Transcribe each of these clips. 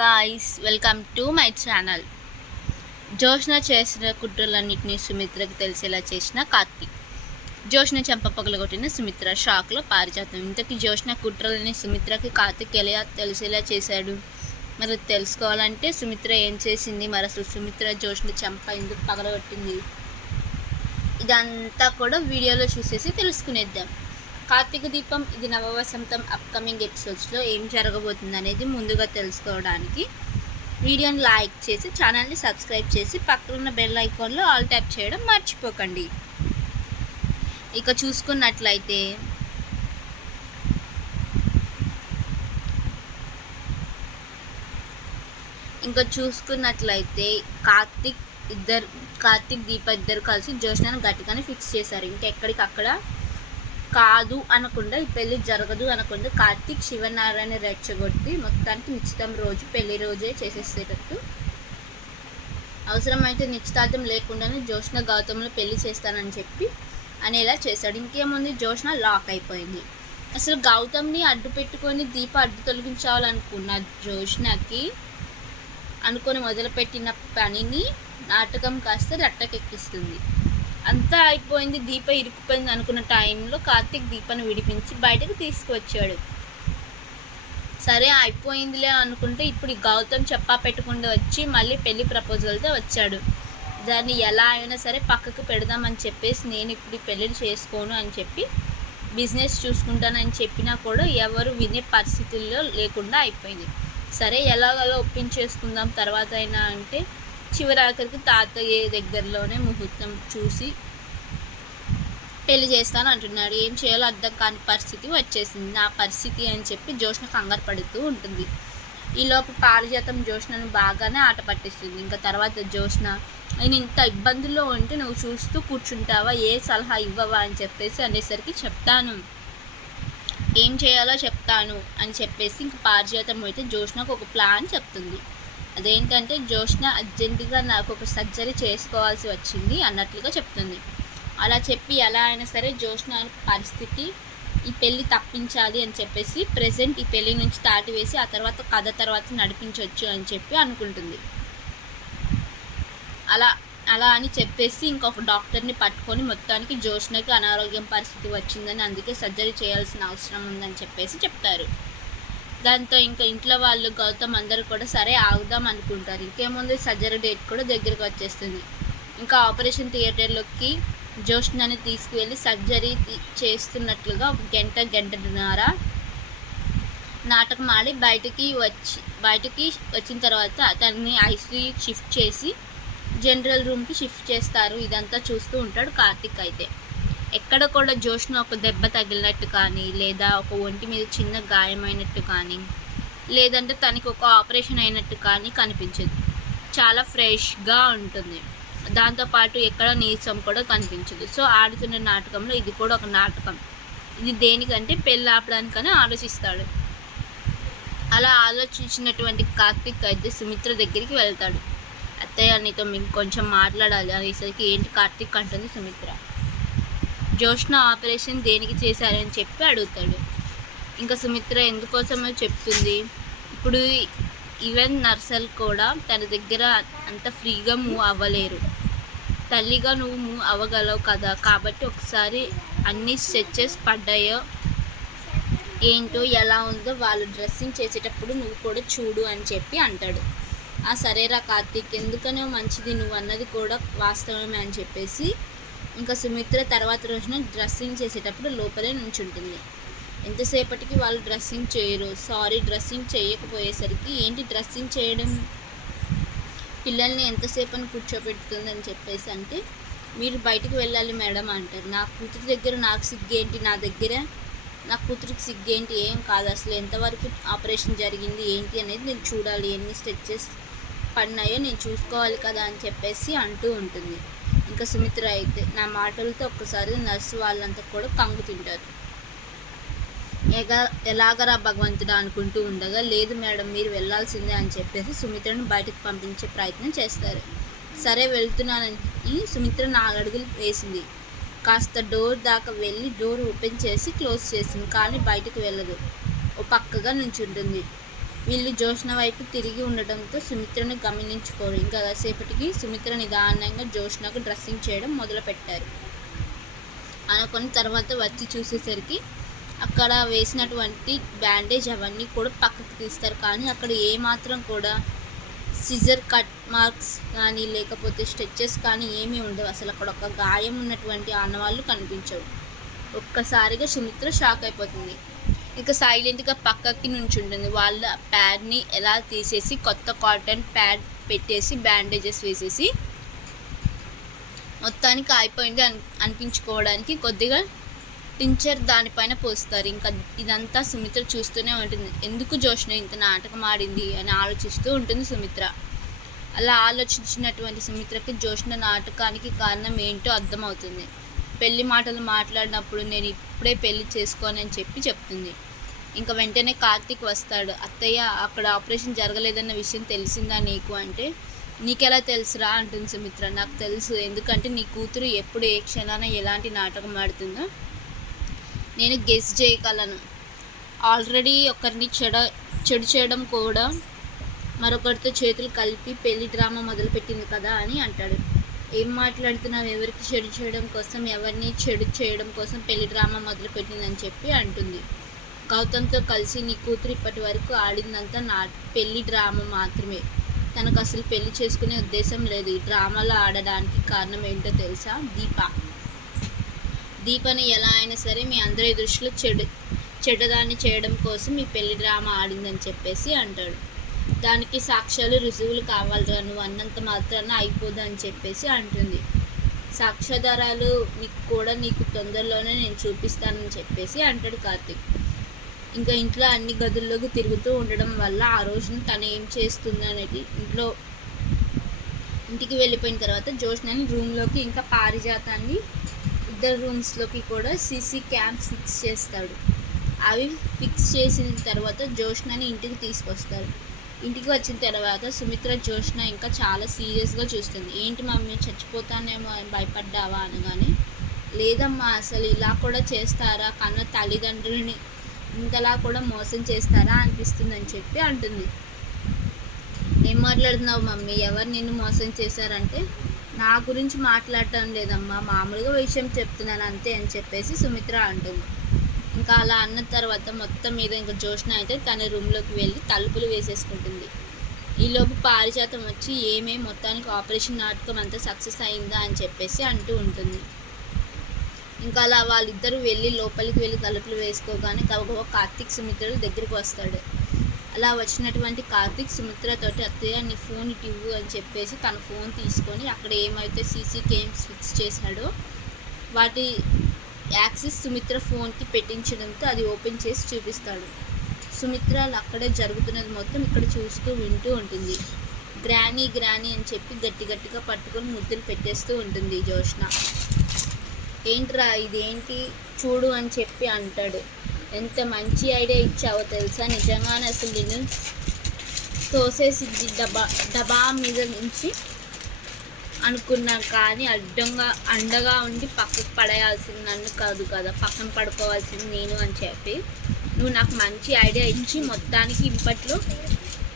Guys welcome to my channel Joshna చేసిన కుట్రలన్నింటినీ సుమిత్రకి తెలిసేలా చేసిన కార్తీక్ జోష్న చెంప పగలగొట్టిన సుమిత్ర షాక్లో పారిజాతం. ఇంతకీ జోష్న కుట్రలని సుమిత్రకి కార్తీక్ ఎలా తెలిసేలా చేశాడు? మరి తెలుసుకోవాలంటే సుమిత్ర ఏం చేసింది? మరి అసలు సుమిత్ర జోష్న చెంప ఎందుకు పగలగొట్టింది? ఇదంతా కూడా వీడియోలో చూసేసి తెలుసుకునేద్దాం. కార్తీక దీపం ఇది నవవసంతం అప్కమింగ్ ఎపిసోడ్స్లో ఏం జరగబోతుంది అనేది ముందుగా తెలుసుకోవడానికి వీడియోని లైక్ చేసి ఛానల్ని సబ్స్క్రైబ్ చేసి పక్కనున్న బెల్ ఐకాన్లో ఆల్ ట్యాప్ చేయడం మర్చిపోకండి. ఇక చూసుకున్నట్లయితే ఇంకా చూసుకున్నట్లయితే కార్తిక్ ఇద్దరు కార్తిక్ దీప ఇద్దరు కలిసి జ్యోష్ణను గట్టిగానే ఫిక్స్ చేశారు. ఇంకెక్కడికి అక్కడ కాదు అనకుండా ఈ పెళ్ళి జరగదు అనకుండా కార్తీక్ శివనారాయణ రెచ్చగొట్టి మొత్తానికి నిశ్చితం రోజు పెళ్ళి రోజే చేసేసేటట్టు. అవసరమైతే నిశ్చితార్థం లేకుండానే జోష్ణ గౌతమ్లో పెళ్ళి చేస్తానని చెప్పి అనేలా చేశాడు. ఇంకేముంది? జోష్ణ లాక్ అయిపోయింది. అసలు గౌతమ్ని అడ్డు పెట్టుకొని దీప అడ్డు తొలగించాలనుకున్న జోష్ణకి అనుకొని మొదలుపెట్టిన పనిని నాటకం కాస్త రట్టకెక్కిస్తుంది. అంతా అయిపోయింది దీప ఇరుక్కుపోయింది అనుకున్న టైంలో కార్తీక్ దీపను విడిపించి బయటకు తీసుకువచ్చాడు. సరే అయిపోయిందిలే అనుకుంటే ఇప్పుడు గౌతమ్ చెప్పా పెట్టకుండా వచ్చి మళ్ళీ పెళ్ళి ప్రపోజల్తో వచ్చాడు. దాన్ని ఎలా అయినా సరే పక్కకు పెడదామని చెప్పేసి నేను ఇప్పుడు ఈ పెళ్ళిని చేసుకోను అని చెప్పి బిజినెస్ చూసుకుంటానని చెప్పినా కూడా ఎవరు వినే పరిస్థితుల్లో లేకుండా అయిపోయింది. సరే ఎలాగలా ఒప్పించేసుకుందాం తర్వాత అయినా అంటే చివరాఖరికి తాతయ్య దగ్గరలోనే ముహూర్తం చూసి పెళ్ళి చేస్తాను అంటున్నాడు. ఏం చేయాలో అర్థం కాని పరిస్థితి వచ్చేసింది. నా పరిస్థితి అని చెప్పి జోష్ణ కంగారు పడుతూ ఉంటుంది. ఈలోపు పారిజాతం జోష్ణను బాగానే ఆట పట్టిస్తుంది. ఇంకా తర్వాత జోష్ణ నేను ఇంత ఇబ్బందుల్లో ఉంటే నువ్వు చూస్తూ కూర్చుంటావా? ఏ సలహా ఇవ్వవా? అని చెప్పేసి అనేసరికి చెప్తాను. ఏం చేయాలో చెప్తాను అని చెప్పేసి ఇంక పారిజాతం అయితే జోష్ణకు ఒక ప్లాన్ చెప్తుంది. అదేంటంటే జోష్న అర్జెంటుగా నాకు ఒక సర్జరీ చేసుకోవాల్సి వచ్చింది అన్నట్లుగా చెప్తుంది. అలా చెప్పి ఎలా అయినా సరే జోష్న పరిస్థితి ఈ పెళ్ళి తప్పించాలి అని చెప్పేసి ప్రజెంట్ ఈ పెళ్ళి నుంచి దాటివేసి ఆ తర్వాత కథ తర్వాత నడిపించవచ్చు అని చెప్పి అనుకుంటుంది. అలా అలా అని చెప్పేసి ఇంకొక డాక్టర్ని పట్టుకొని మొత్తానికి జోష్నకి అనారోగ్యం పరిస్థితి వచ్చిందని అందుకే సర్జరీ చేయాల్సిన అవసరం ఉందని చెప్పేసి చెప్తారు. దాంతో ఇంకా ఇంట్లో వాళ్ళు గౌతమ్ అందరూ కూడా సరే ఆగుదాం అనుకుంటారు. ఇంకేముంది సర్జరీ డేట్ కూడా దగ్గరకు వచ్చేస్తుంది. ఇంకా ఆపరేషన్ థియేటర్లోకి జోష్నని తీసుకువెళ్ళి సర్జరీ చేస్తున్నట్లుగా గంట గంటన్నర నాటకం ఆడి బయటికి వచ్చి బయటికి వచ్చిన తర్వాత అతన్ని ఐసీయూ షిఫ్ట్ చేసి జనరల్ రూమ్కి షిఫ్ట్ చేస్తారు. ఇదంతా చూస్తూ ఉంటాడు కార్తిక్ అయితే. ఎక్కడ కూడా జోష్న ఒక దెబ్బ తగిలినట్టు కానీ లేదా ఒక ఒంటి మీద చిన్న గాయమైనట్టు కానీ లేదంటే తనకి ఒక ఆపరేషన్ అయినట్టు కానీ కనిపించదు. చాలా ఫ్రెష్గా ఉంటుంది. దాంతోపాటు ఎక్కడ నీరసం కూడా కనిపించదు. సో ఆడుతున్న నాటకంలో ఇది కూడా ఒక నాటకం. ఇది దేనికంటే పెళ్ళి ఆపడానికని ఆలోచిస్తాడు. అలా ఆలోచించినటువంటి కార్తీక్ అయితే సుమిత్ర దగ్గరికి వెళ్తాడు. అత్తయ్య నీతో మీకు కొంచెం మాట్లాడాలి అనేసరికి ఏంటి కార్తీక్ అంటుంది సుమిత్ర. జోష్న ఆపరేషన్ దేనికి చేశారని చెప్పి అడుగుతాడు. ఇంకా సుమిత్ర ఎందుకోసమో చెప్తుంది. ఇప్పుడు ఈవెన్ నర్సల్ కూడా తన దగ్గర అంత ఫ్రీగా మూవ్ అవ్వలేరు. తల్లిగా నువ్వు మూవ్ అవ్వగలవు కదా కాబట్టి ఒకసారి అన్ని స్ట్రెచెస్ పడ్డాయో ఏంటో ఎలా ఉందో వాళ్ళు డ్రెస్సింగ్ చేసేటప్పుడు నువ్వు కూడా చూడు అని చెప్పి అంటాడు. ఆ సరేరా కార్తీక్ ఎందుకనో మంచిది నువ్వు అన్నది కూడా వాస్తవమే అని చెప్పేసి ఇంకా సుమిత్ర తర్వాత రోజున డ్రెస్సింగ్ చేసేటప్పుడు లోపలే నుంచుంటుంది. ఎంతసేపటికి వాళ్ళు డ్రెస్సింగ్ చేయరు. సారీ డ్రెస్సింగ్ చేయకపోయేసరికి ఏంటి డ్రెస్సింగ్ చేయడం? పిల్లల్ని ఎంతసేపు అని కూర్చోబెడుతుంది అని చెప్పేసి అంటే మీరు బయటకు వెళ్ళాలి మేడం అంటారు. నా కూతురు దగ్గర నాకు సిగ్గేంటి? నా దగ్గర నా కూతురికి సిగ్గేంటి? ఏం కాదు అసలు ఎంతవరకు ఆపరేషన్ జరిగింది? ఏంటి అనేది నేను చూడాలి. ఎన్ని స్టెచెస్ పడినాయో నేను చూసుకోవాలి కదా అని చెప్పేసి అంటూ ఉంటుంది. ఇంకా సుమిత్ర అయితే నా మాటలతో ఒక్కసారి నర్సు వాళ్ళంతా కూడా కంగు తింటారు. ఎగా ఎలాగరా భగవంతుడా అనుకుంటూ ఉండగా లేదు మేడం మీరు వెళ్ళాల్సిందే అని చెప్పేసి సుమిత్రను బయటకు పంపించే ప్రయత్నం చేస్తారు. సరే వెళ్తున్నానని సుమిత్ర నాలుగు అడుగులు వేసింది. కాస్త డోర్ దాకా వెళ్ళి డోర్ ఓపెన్ చేసి క్లోజ్ చేసింది కానీ బయటకు వెళ్ళదు. ఓ పక్కగా నుంచుంటుంది. వీళ్ళు జోష్న వైపు తిరిగి ఉండటంతో సుమిత్రను గమనించుకోరు. ఇంకా కాసేపటికి సుమిత్ర నిదానంగా జోష్నకు డ్రెస్సింగ్ చేయడం మొదలుపెట్టారు. అనుకొని తర్వాత వచ్చి చూసేసరికి అక్కడ వేసినటువంటి బ్యాండేజ్ అవన్నీ కూడా పక్కకు తీస్తారు. కానీ అక్కడ ఏమాత్రం కూడా సిజర్ కట్ మార్క్స్ కానీ లేకపోతే స్ట్రెచెస్ కానీ ఏమీ ఉండవు. అసలు అక్కడ ఒక గాయం ఉన్నటువంటి ఆనవాళ్ళు కనిపించవు. ఒక్కసారిగా సుమిత్ర షాక్ అయిపోతుంది. ఇక సైలెంట్గా పక్కకి నుంచి ఉంటుంది వాళ్ళ ప్యాడ్ని ఎలా తీసేసి కొత్త కాటన్ ప్యాడ్ పెట్టేసి బ్యాండేజెస్ వేసేసి మొత్తానికి అయిపోయింది అని అనిపించుకోవడానికి. కొద్దిగా టించర్ దానిపైన పోస్తారు. ఇంకా ఇదంతా సుమిత్ర చూస్తూనే ఉంటుంది. ఎందుకు జోష్న ఇంత నాటకం ఆడింది అని ఆలోచిస్తూ ఉంటుంది సుమిత్ర. అలా ఆలోచించినటువంటి సుమిత్రకి జోష్న నాటకానికి కారణం ఏంటో అర్థమవుతుంది. పెళ్ళి మాటలు మాట్లాడినప్పుడు నేను ఇప్పుడే పెళ్ళి చేసుకోనని చెప్పి చెప్తుంది. ఇంకా వెంటనే కార్తీక్ వస్తాడు. అత్తయ్య అక్కడ ఆపరేషన్ జరగలేదన్న విషయం తెలిసిందా నీకు అంటే? నీకెలా తెలుసురా? అంటుంది సుమిత్ర. నాకు తెలుసు. ఎందుకంటే నీ కూతురు ఎప్పుడు ఏ క్షణాన ఎలాంటి నాటకం ఆడుతుందో. నేను గెస్ చేయగలను. ఆల్రెడీ ఒకరిని చెడ చెడు చేయడం కూడా మరొకరితో చేతులు కలిపి పెళ్ళి డ్రామా మొదలుపెట్టింది కదా అని అంటాడు. ఏం మాట్లాడుతున్నావు? ఎవరికి చెడు చేయడం కోసం ఎవరిని చెడు చేయడం కోసం పెళ్ళి డ్రామా మొదలుపెట్టిందని చెప్పి అంటుంది. గౌతమ్తో కలిసి నీ కూతురు ఇప్పటి వరకు ఆడిందంతా నా పెళ్ళి డ్రామా మాత్రమే. తనకు అసలు పెళ్ళి చేసుకునే ఉద్దేశం లేదు. ఈ డ్రామాలో ఆడడానికి కారణం ఏంటో తెలుసా? దీప. దీపని ఎలా అయినా సరే మీ అందరి దృష్టిలో చెడు చెడ్డదాన్ని చేయడం కోసం మీ పెళ్ళి డ్రామా ఆడిందని చెప్పేసి అంటాడు. దానికి సాక్ష్యాలు రుజువులు కావాలిరా. నువ్వు అన్నంత మాత్రాన అయిపోదని అని చెప్పేసి అంటుంది. సాక్ష్యాధారాలు నీకు కూడా నీకు తొందరలోనే నేను చూపిస్తానని చెప్పేసి అంటాడు కార్తీక్. ఇంకా ఇంట్లో అన్ని గదుల్లోకి తిరుగుతూ ఉండడం వల్ల ఆ రోజున తను ఏం చేస్తుంది అనేది ఇంట్లో ఇంటికి వెళ్ళిపోయిన తర్వాత జోష్నని రూమ్లోకి ఇంకా పారిజాతాన్ని ఇద్దరు రూమ్స్లోకి కూడా సీసీ క్యామ్స్ ఫిక్స్ చేస్తాడు. అవి ఫిక్స్ చేసిన తర్వాత జోష్నని ఇంటికి తీసుకొస్తారు ఇంటికి వచ్చిన తర్వాత సుమిత్ర జోష్న ఇంకా చాలా సీరియస్గా చూస్తుంది. ఏంటి మమ్మీ చచ్చిపోతానేమో అని భయపడ్డావా? అనగానే లేదమ్మా అసలు ఇలా కూడా చేస్తారా? కన్న తల్లిదండ్రులని ఇంతలా కూడా మోసం చేస్తారా అనిపిస్తుందని చెప్పి అంటుంది. ఏం మాట్లాడుతున్నావు మమ్మీ? ఎవరు నిన్ను మోసం చేశారంటే? నా గురించి మాట్లాడటం లేదమ్మా. మామూలుగా విషయం చెప్తున్నాను అంతే అని చెప్పేసి సుమిత్ర అంటుంది. ఇంకా అలా అన్న తర్వాత మొత్తం మీద ఇంకా జోష్న అయితే తన రూమ్లోకి వెళ్ళి తలుపులు వేసేసుకుంటుంది. ఈలోపు పారిజాతం వచ్చి ఏమే మొత్తానికి ఆపరేషన్ నాటకం అంతా సక్సెస్ అయిందా అని చెప్పేసి అంటూ ఉంటుంది. ఇంకా అలా వాళ్ళిద్దరూ వెళ్ళి లోపలికి వెళ్ళి తలుపులు వేసుకోగానే గబగబా కార్తీక్ సుమిత్రలు దగ్గరికి వస్తాడు. అలా వచ్చినటువంటి కార్తీక్ సుమిత్రతోటి అత్తయ్య నీ ఫోన్ ఇవ్వు అని చెప్పేసి తన ఫోన్ తీసుకొని అక్కడ ఏమైతే సీసీ కెమ్స్ ఫిక్స్ చేశాడో వాటి యాక్సిస్ సుమిత్ర ఫోన్కి పెట్టించడంతో అది ఓపెన్ చేసి చూపిస్తాడు. సుమిత్ర అక్కడే జరుగుతున్నది మొత్తం ఇక్కడ చూస్తూ వింటూ ఉంటుంది. గ్రానీ గ్రానీ అని చెప్పి గట్టి గట్టిగా పట్టుకొని ముద్దులు పెట్టేస్తూ ఉంటుంది జోష్న. ఏంట్రా ఇదేంటి? చూడు అని చెప్పి అంటాడు. ఎంత మంచి ఐడియా ఇచ్చావో తెలుసా? నిజంగానే అసలు నేను తోసేసిద్ది డబా డబా మీద నుంచి అనుకున్నాను కానీ అడ్డంగా అండగా ఉండి పక్కకు పడేయాల్సింది నన్ను కాదు కదా పక్కన పడుకోవాల్సింది నేను అని చెప్పి నువ్వు నాకు మంచి ఐడియా ఇచ్చి మొత్తానికి ఇప్పట్లో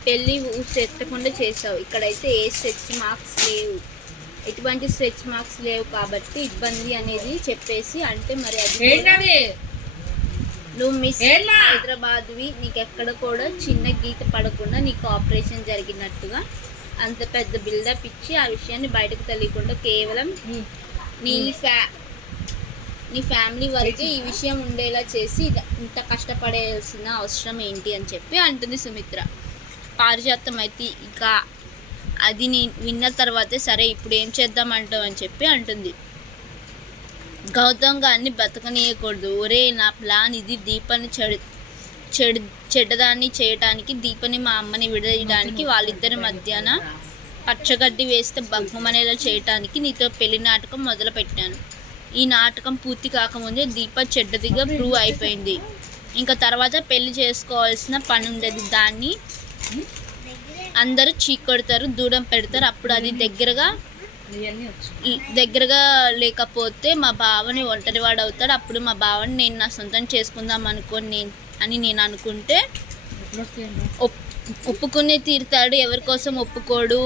పెళ్ళి ఊసెత్తకుండా చేసావు. ఇక్కడైతే ఏ స్ట్రెచ్ మార్క్స్ లేవు. ఎటువంటి స్ట్రెచ్ మార్క్స్ లేవు కాబట్టి ఇబ్బంది అనేది చెప్పేసి అంటే మరి అది నువ్వు మిస్? హైదరాబాద్వి నీకు ఎక్కడ కూడా చిన్న గీత పడకుండా నీకు ఆపరేషన్ జరిగినట్టుగా అంత పెద్ద బిల్డప్ ఇచ్చి ఆ విషయాన్ని బయటకు తెలియకుండా కేవలం నీ ఫ్యా నీ ఫ్యామిలీ వరకే ఈ విషయం ఉండేలా చేసి ఇంత కష్టపడాల్సిన అవసరం ఏంటి అని చెప్పి అంటుంది సుమిత్ర. పారిజాతం అయితే ఇక అది నీ విన్న తర్వాతే సరే ఇప్పుడు ఏం చేద్దామంటావు అని చెప్పి అంటుంది. గౌతమ్ గారిని బతకనీయకూడదు. ఒరే నా ప్లాన్ ఇది. దీపని చెడు చెడు చెడ్డదాన్ని చేయటానికి దీపని మా అమ్మని విడదీయడానికి వాళ్ళిద్దరి మధ్యాహ్న పచ్చగడ్డి వేస్తే భగ్మనేలా చేయటానికి నీతో పెళ్ళి నాటకం మొదలు పెట్టాను ఈ నాటకం పూర్తి కాకముందే దీప చెడ్డదిగా ప్రూవ్ అయిపోయింది. ఇంకా తర్వాత పెళ్ళి చేసుకోవాల్సిన పని ఉండేది దాన్ని అందరూ చీకొడతారు దూరం పెడతారు. అప్పుడు అది దగ్గరగా దగ్గరగా లేకపోతే మా బావని ఒంటరివాడు అవుతాడు అప్పుడు మా బావని నేను నా సొంతం చేసుకుందాం అనుకోని నేను అని నేను అనుకుంటే ఒప్పుకునే తీరుతాడు. ఎవరి కోసం ఒప్పుకోడు.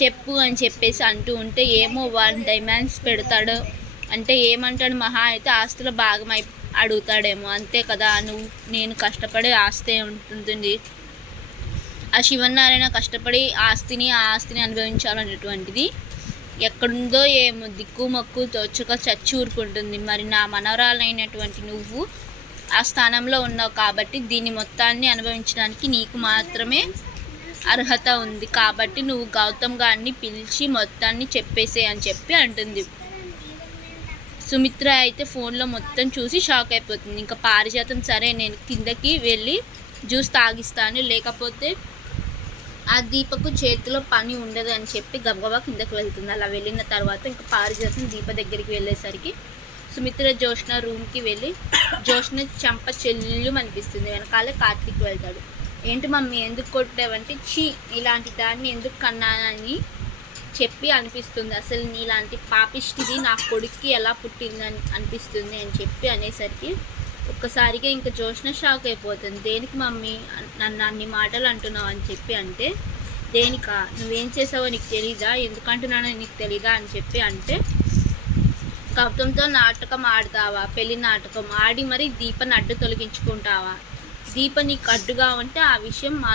చెప్పు అని చెప్పేసి అంటూ ఉంటే ఏమో వాళ్ళ డిమాండ్స్ పెడతాడు. అంటే ఏమంటాడు మహా అయితే ఆస్తుల భాగం అయి అడుగుతాడేమో. అంతే కదా నువ్వు నేను కష్టపడే ఆస్తే ఉంటుంది. ఆ శివనారాయణ కష్టపడి ఆస్తిని ఆ ఆస్తిని అనుభవించాలనేటువంటిది ఎక్కడుందో ఏమో దిక్కు మక్కు తోచుక చచ్చి ఊరుకుంటుంది. మరి నా మనవరాలైనటువంటి నువ్వు ఆ స్థానంలో ఉన్నావు కాబట్టి దీన్ని మొత్తాన్ని అనుభవించడానికి నీకు మాత్రమే అర్హత ఉంది. కాబట్టి నువ్వు గౌతమ్ గారిని పిలిచి మొత్తాన్ని చెప్పేసే అని చెప్పి అంటుంది. సుమిత్ర అయితే ఫోన్లో మొత్తం చూసి షాక్ అయిపోతుంది. ఇంకా పారిజాతం సరే నేను కిందకి వెళ్ళి జ్యూస్ తాగిస్తాను. లేకపోతే ఆ దీపకు చేతిలో పని ఉండదు అని చెప్పి గబగబా కిందకి వెళ్తుంది. అలా వెళ్ళిన తర్వాత ఇంకా పారిజాతం దీప దగ్గరికి వెళ్ళేసరికి సుమిత్ర జోష్న రూమ్కి వెళ్ళి జోష్న చంప చెల్లు అనిపిస్తుంది. వెనకాలే కార్తీక్ వెళ్తాడు. ఏంటి మమ్మీ ఎందుకు కొట్టావంటే? చీ ఇలాంటి దాన్ని ఎందుకు కన్నానని చెప్పి అనిపిస్తుంది. అసలు నీలాంటి పాపిష్టిది నా కొడుక్కి ఎలా పుట్టిందని అనిపిస్తుంది అని చెప్పి అనేసరికి ఒక్కసారిగా ఇంకా జోష్ణ షాక్ అయిపోతుంది. దేనికి మమ్మీ? నన్ను అన్ని మాటలు అంటున్నావు అని చెప్పి అంటే దేనికా? నువ్వేం చేసావో నీకు తెలీదా? ఎందుకంటున్నానో నీకు తెలీదా? అని చెప్పి అంటే గౌతంతో నాటకం ఆడతావా? పెళ్ళి నాటకం ఆడి మరి దీపని అడ్డు తొలగించుకుంటావా? దీప నీకు అడ్డుగా ఉంటే ఆ విషయం మా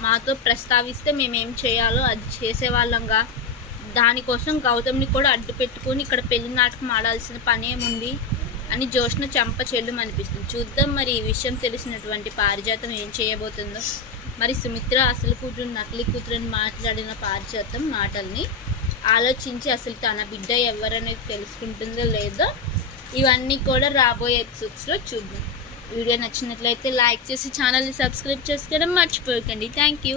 మాతో ప్రస్తావిస్తే మేమేం చేయాలో? అది చేసేవాళ్ళంగా. దానికోసం గౌతమ్ని కూడా అడ్డు పెట్టుకొని ఇక్కడ పెళ్ళి నాటకం ఆడాల్సిన పని ఏముంది అని జోష్న చంప చెల్లు అనిపిస్తుంది. చూద్దాం మరి ఈ విషయం తెలిసినటువంటి పారిజాతం ఏం చేయబోతుందో. మరి సుమిత్ర అసలు కూతురు నకిలీ కూతురుని మాట్లాడిన పారిజాతం మాటల్ని ఆలోచించి అసలు తన బిడ్డ ఎవరనేది తెలుసుకుంటుందో లేదో ఇవన్నీ కూడా రాబోయే ఎపిసోడ్స్లో చూద్దాం. వీడియో నచ్చినట్లయితే లైక్ చేసి ఛానల్ని సబ్స్క్రైబ్ చేసుకోవడం మర్చిపోకండి. Thank you.